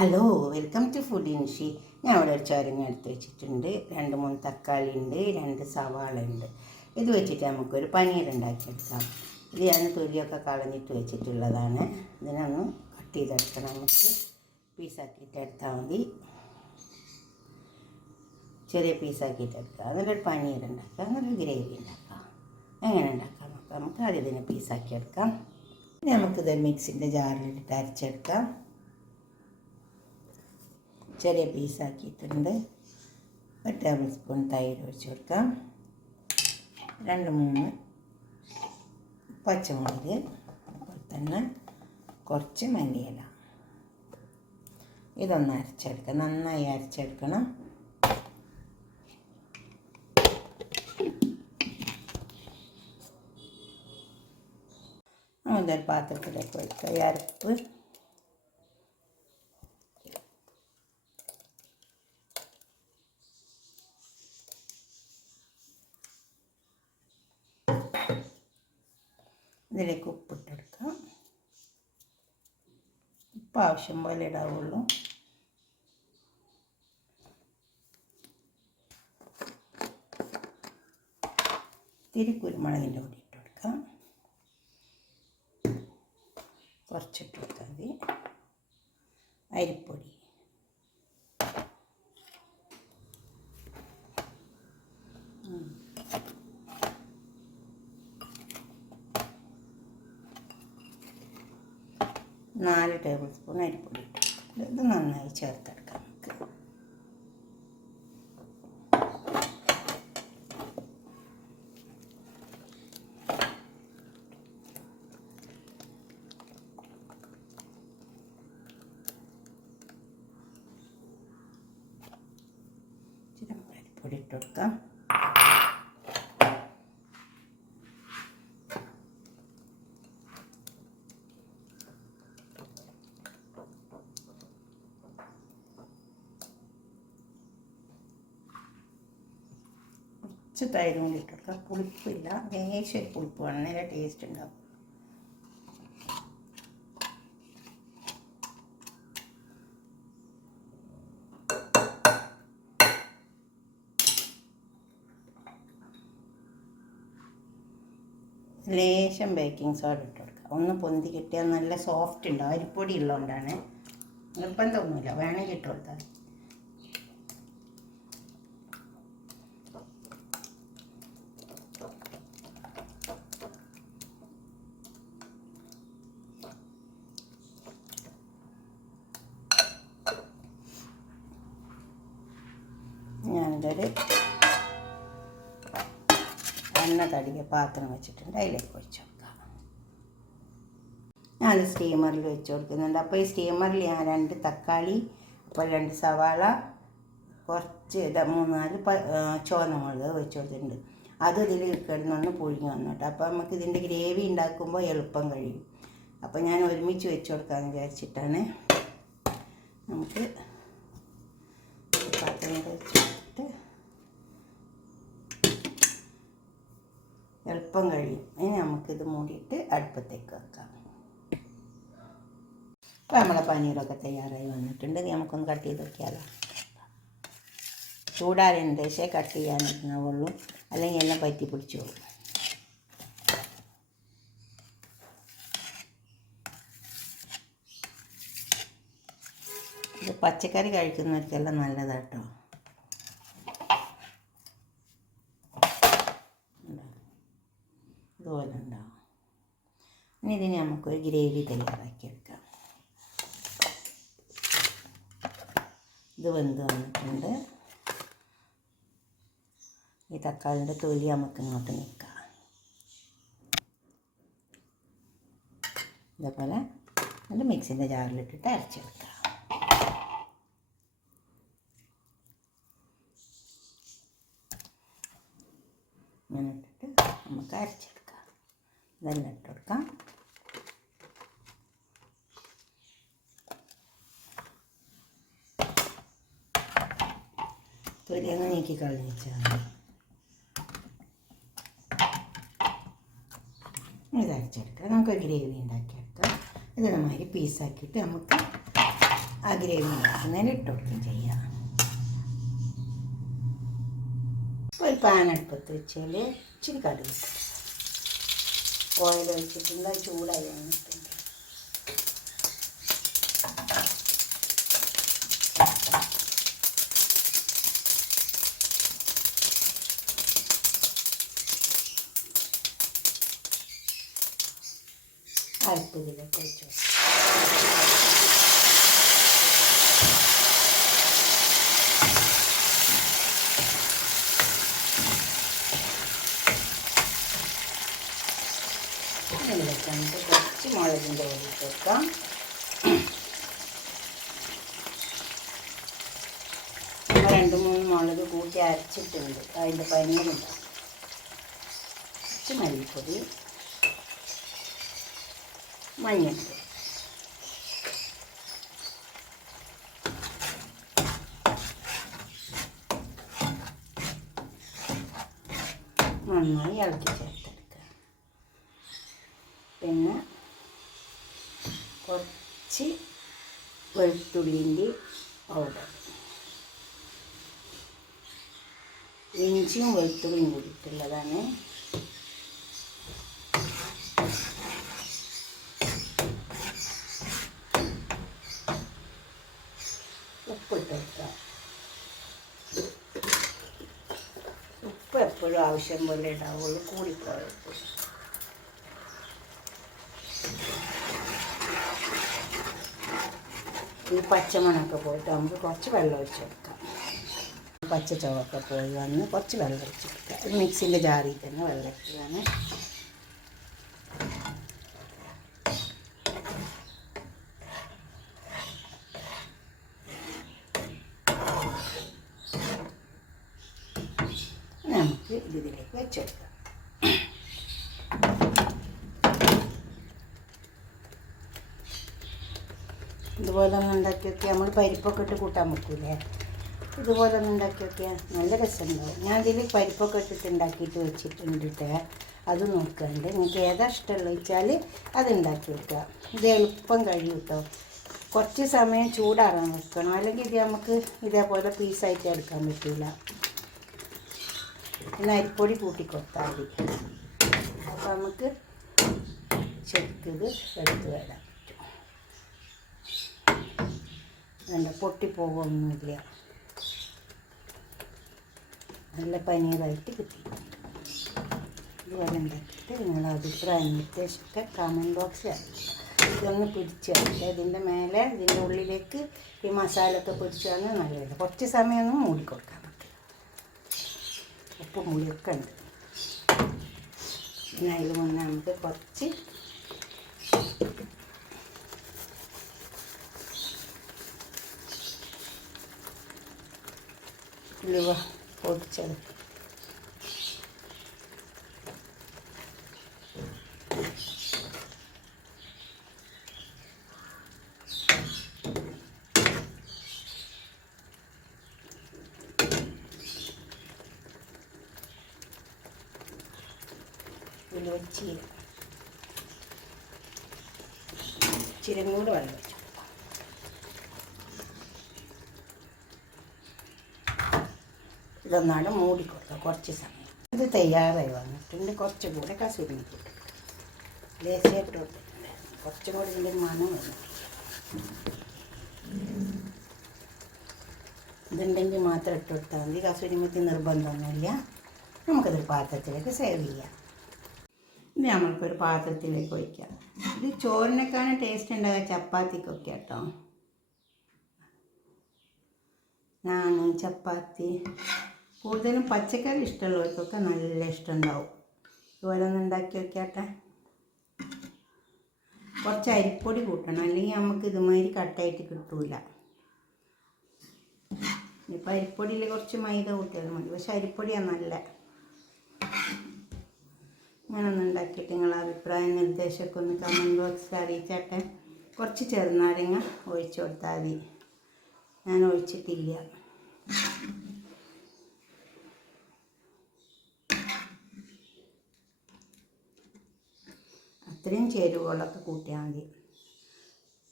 Hello, welcome to food ഇൻഷി. ഞാൻ ഇവിടെ ഒരു ചുരങ്ങ എടുത്ത് വെച്ചിട്ടുണ്ട്. 2-3 തക്കാളി ഉണ്ട്, 2 സവാള ഉണ്ട്. ഇത് വെച്ചിട്ട് നമുക്കൊരു പനീർ ഉണ്ടാക്കിയെടുക്കാം. ഇത് ഞാൻ തൊലിയൊക്കെ കളഞ്ഞിട്ട് വെച്ചിട്ടുള്ളതാണ്. ഇതിനൊന്ന് കട്ട് ചെയ്തെടുക്കണം. നമുക്ക് പീസാക്കിയിട്ട് എടുത്താൽ മതി. ചെറിയ പീസാക്കിയിട്ട് എടുക്കുക. അതിലൊരു പനീർ ഉണ്ടാക്കുക, അങ്ങനൊരു ഗ്രേവി ഉണ്ടാക്കാം. എങ്ങനെ ഉണ്ടാക്കാം നോക്കാം. നമുക്ക് ആദ്യം ഇതിനെ പീസാക്കി എടുക്കാം. ഇനി നമുക്കിത് മിക്സിൻ്റെ ജാറിലിട്ട് അരച്ചെടുക്കാം. ചെറിയ പീസാക്കിയിട്ടുണ്ട്. 1 ടേബിൾ സ്പൂൺ തൈര് ഒഴിച്ച് കൊടുക്കാം. 2-3 പച്ചമുളക്, അതുപോലെ തന്നെ കുറച്ച് മല്ലിയില. ഇതൊന്ന് അരച്ചെടുക്കാം, നന്നായി അരച്ചെടുക്കണം. അതൊരു പാത്രത്തിലേക്ക് ഒഴിക്കുക. ഈ അരപ്പ് ഇതിലേക്ക് ഉപ്പിട്ടെടുക്കാം. ഉപ്പ് ആവശ്യം പോലെ ഇടാവുള്ളൂ. ഇത്തിരി കുരുമുളകിൻ്റെ പൊടി ഇട്ട് കൊടുക്കാം. കുറച്ചിട്ട് കൊടുത്താൽ മതി. അരിപ്പൊടി, നാല് ടേബിൾ സ്പൂൺ അരിപ്പൊടി ഇട്ട് ഇത് നന്നായി ചേർത്തെടുക്കാം. നമുക്ക് അരിപ്പൊടി ഇട്ട് കൊടുക്കാം. കുറച്ച് തൈരും കൂടി ഇട്ട് കൊടുക്കുക. പുളിപ്പില്ല, ലേശം പുളിപ്പ് വേണം, നല്ല ടേസ്റ്റ് ഉണ്ടാവും. ലേശം ബേക്കിംഗ് സോഡ ഇട്ട് കൊടുക്കുക. ഒന്ന് പൊന്തി കിട്ടിയാൽ നല്ല സോഫ്റ്റ് ഉണ്ടാവും. അരിപ്പൊടി ഉള്ളതുകൊണ്ടാണ്, നിർബന്ധമൊന്നുമില്ല, വേണമെങ്കിൽ ഇട്ട് കൊടുത്താൽ. ഞാനിതൊരു എണ്ണ തടിയ പാത്രം വെച്ചിട്ടുണ്ട്, അതിലേക്ക് ഒഴിച്ച് കൊടുക്കാം. ഞാൻ സ്റ്റീമറിൽ വെച്ച് കൊടുക്കുന്നുണ്ട്. അപ്പോൾ ഈ സ്റ്റീമറിൽ ഞാൻ 2 തക്കാളി, അപ്പോൾ 2 സവാള, കുറച്ച് 3-4 ചുവന്ന മുളക് വെച്ച് കൊടുത്തിട്ടുണ്ട്. അത് ഇതിൽ കിടന്നൊന്ന് പുഴുങ്ങി വന്നോട്ടെ. അപ്പോൾ നമുക്ക് ഇതിൻ്റെ ഗ്രേവി ഉണ്ടാക്കുമ്പോൾ എളുപ്പം കഴിയും. അപ്പോൾ ഞാൻ ഒരുമിച്ച് വെച്ച് കൊടുക്കാമെന്ന് വിചാരിച്ചിട്ടാണ്. നമുക്ക് പാത്രം വെച്ചിട്ട് എളുപ്പം കഴിയും. ഇനി നമുക്കിത് മൂടിയിട്ട് അടുപ്പത്തേക്ക് വെക്കാം. അപ്പോൾ നമ്മളെ പനീറൊക്കെ തയ്യാറായി വന്നിട്ടുണ്ട്. നമുക്കൊന്ന് കട്ട് ചെയ്ത് വെക്കാമല്ലോ. ചൂടാറിൻ്റെ ശേഷം കട്ട് ചെയ്യാനിരുന്നുള്ളൂ, അല്ലെങ്കിൽ എല്ലാം പറ്റി പിടിച്ചു പോകും. ഇത് പച്ചക്കറി കഴിക്കുന്നവർക്കെല്ലാം നല്ലതാട്ടോ. ഇതുപോലെ ഉണ്ടാവും. ഇനി ഇതിന് നമുക്കൊരു ഗ്രേവി തയ്യാറാക്കിയെടുക്കാം. ഇത് വെന്ത് വന്നിട്ടുണ്ട്. ഈ തക്കാളിൻ്റെ തൊലി നമുക്ക് ഇങ്ങോട്ട് നിൽക്കാം. ഇതേപോലെ അത് മിക്സിൻ്റെ ജാറിലിട്ടിട്ട് അരച്ചെടുക്കാം. ഇങ്ങനെ ഇട്ടിട്ട് നമുക്ക് അരച്ചെടുക്കാം. ഇതെല്ലാം ഇട്ട് കൊടുക്കാം. തൊലിയൊന്ന് നീക്കി കളഞ്ഞാൽ മതി. ഇത് അരച്ചെടുക്കാം. നമുക്ക് ഗ്രേവി ഉണ്ടാക്കിയെടുക്കാം. ഇത് നന്നായി പീസാക്കിയിട്ട് നമുക്ക് ആ ഗ്രേവി ഉണ്ടാക്കുന്നതിന് ഇട്ട് കൊടുക്കുകയും ചെയ്യാം. ഒരു പാൻ അടുപ്പത്ത് വെച്ചാൽ ഇച്ചിരി കടുക് ഓയിൽ ഒഴിച്ചിട്ടുണ്ട്, ചൂടായി വന്നിട്ടുണ്ട്. അരപ്പതിലേക്ക് ഒഴിച്ചു ഇതിലേക്ക് നമുക്ക് കുറച്ച് മുളകിൻ്റെ പൊടി ഇട്ട് വെക്കാം. നമ്മൾ 2-3 മുളക് കൂട്ടി അരച്ചിട്ടുണ്ട്, അതിൻ്റെ പനീറുണ്ടാവും. കുറച്ച് മല്ലിപ്പൊടി, മഞ്ഞൾപ്പൊടി, നന്നായി ഇളക്കി ചേർത്തെടുക്കുക. പിന്നെ കുറച്ച് വെളുത്തുള്ളിൻ്റെ പൗഡർ, ഇഞ്ചിയും വെളുത്തുള്ളിയും കൂടിയിട്ടുള്ളതാണ്. ഉപ്പിട്ട് വെക്കാം. ഉപ്പ് എപ്പോഴും ആവശ്യം പോലെ ഉണ്ടാവുള്ളൂ, കൂടിപ്പോയപ്പോൾ. ഈ പച്ചമണമൊക്കെ പോയിട്ട് നമുക്ക് കുറച്ച് വെള്ളം ഒഴിച്ച് കൊടുക്കാം. പച്ച ചുവക്കെ പോയി വന്ന് കുറച്ച് വെള്ളം ഒഴിച്ച് കൊടുക്കുക. ഒരു മിക്സിൻ്റെ ജാറിൽ തന്നെ വെള്ളം ഇട്ടതാണ്. നമുക്ക് ഇതിലേക്ക് വെച്ചെടുക്കാം. ഇതുപോലെ ഒന്ന് ഉണ്ടാക്കി നോക്കിയാൽ നമ്മൾ പരിപ്പൊക്കെ ഇട്ട് കൂട്ടാൻ വെക്കൂലേ, ഇതുപോലെ ഒന്ന് ഉണ്ടാക്കി നോക്കിയാൽ നല്ല രസമുണ്ടാവും. ഞാൻ ഇതിൽ പരിപ്പൊക്കെ ഇട്ടിട്ട് ഉണ്ടാക്കിയിട്ട് വെച്ചിട്ടുണ്ട്. അത് നോക്കാണ്ട് നിങ്ങൾക്ക് ഏതാ ഇഷ്ടമുള്ളത് വെച്ചാൽ അത് ഉണ്ടാക്കി വെക്കുക. ഇത് എളുപ്പം കഴിയും കേട്ടോ. കുറച്ച് സമയം ചൂടാറാൻ വെക്കണം, അല്ലെങ്കിൽ ഇത് നമുക്ക് ഇതേപോലെ പീസായിട്ട് എടുക്കാൻ പറ്റില്ല. പിന്നെ അരിപ്പൊടി കൂട്ടിക്കൊടുത്താൽ മതി. അപ്പോൾ നമുക്ക് ശരിക്കിത് എടുത്ത് വരാം. വേണ്ട, പൊട്ടിപ്പോകൊന്നുമില്ല, നല്ല പനീറായിട്ട് കിട്ടി. ഇതുപോലെ ഉണ്ടാക്കിയിട്ട് നിങ്ങളുടെ അഭിപ്രായം നിർദ്ദേശമൊക്കെ കമൻറ്റ് ബോക്സിൽ അറിയിക്കുക. ഇതൊന്ന് പിടിച്ചെടുക്കുക. ഇതിൻ്റെ മേലെ ഇതിൻ്റെ ഉള്ളിലേക്ക് ഈ മസാലയൊക്കെ പിടിച്ച് വന്നാൽ നല്ലത്. കുറച്ച് സമയമൊന്നും മൂടിക്കൊടുക്കാൻ പറ്റും. ഉപ്പും പുളിയൊക്കെ ഉണ്ട്. പിന്നെ അതിൽ മുന്നേ നമുക്ക് കുറച്ച് ഉലുവ പൊടിച്ചത്, ഉലുവച്ചീര, ഇച്ചിരി കൂടെ വെള്ളം വെച്ചു. ഇതൊന്നാണ് മൂടിക്കൊടുക്കുക കുറച്ച് സമയം. ഇത് തയ്യാറായി വന്നിട്ടുണ്ട്. കുറച്ചും കൂടെ കസൂരി ഇട്ട് ലേശമായിട്ട് കൊടുത്തിട്ടുണ്ട്. കുറച്ചും കൂടി ഇതിൻ്റെ മണം വന്നിട്ട് ഇതുണ്ടെങ്കിൽ മാത്രം ഇട്ട് കൊടുത്താൽ മതി. കസൂരി മെത്തി നിർബന്ധമൊന്നുമില്ല. നമുക്കതൊരു പാത്രത്തിലേക്ക് സേവ് ചെയ്യാം. ഇത് നമ്മൾക്കൊരു പാത്രത്തിലേക്ക് ഒഴിക്കാം. ഇത് ചോറിനേക്കാളും ടേസ്റ്റ് ഉണ്ടാകുക ചപ്പാത്തിക്കൊക്കെ കേട്ടോ. നാണ്, ചപ്പാത്തി, കൂടുതലും പച്ചക്കറി ഇഷ്ടമുള്ളവർക്കൊക്കെ നല്ല ഇഷ്ടമുണ്ടാവും. ഇതുപോലെ ഒന്ന് ഉണ്ടാക്കി വയ്ക്കാട്ടെ. കുറച്ച് അരിപ്പൊടി കൂട്ടണം, അല്ലെങ്കിൽ നമുക്ക് ഇതുമാതിരി കട്ടായിട്ട് കിട്ടൂല. ഇപ്പം അരിപ്പൊടിയിൽ കുറച്ച് മൈദ കൂട്ടിയാൽ മതി, പക്ഷെ അരിപ്പൊടിയാണ് നല്ല. ഞാനൊന്ന് ഉണ്ടാക്കിയിട്ട് നിങ്ങളെ അഭിപ്രായം നിർദ്ദേശമൊക്കെ ഒന്ന് കമൻറ്റ് ബോക്സിൽ അറിയിച്ചാട്ടെ. കുറച്ച് ചെറുനാരങ്ങ ഒഴിച്ചു കൊടുത്താൽ മതി. ഞാൻ ഒഴിച്ചിട്ടില്ല. അത്രയും ചേരുവകളൊക്കെ കൂട്ടിയാൽ മതി,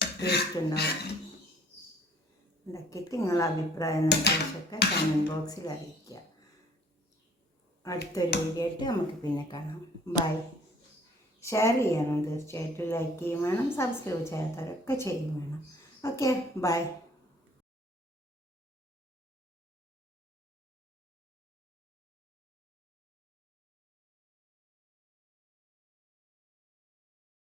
ടേസ്റ്റ് ഉണ്ടാവും. ഉണ്ടാക്കിയിട്ട് നിങ്ങളുടെ അഭിപ്രായം നിർദ്ദേശമൊക്കെ കമൻറ്റ് ബോക്സിൽ അറിയിക്കുക. അടുത്തൊരു വീഡിയോ ആയിട്ട് നമുക്ക് പിന്നെ കാണാം. ബൈ. ഷെയർ ചെയ്യണം തീർച്ചയായിട്ടും, ലൈക്ക് ചെയ്യും വേണം, സബ്സ്ക്രൈബ് ചെയ്യാത്തവരൊക്കെ ചെയ്യും വേണം. Okay, by.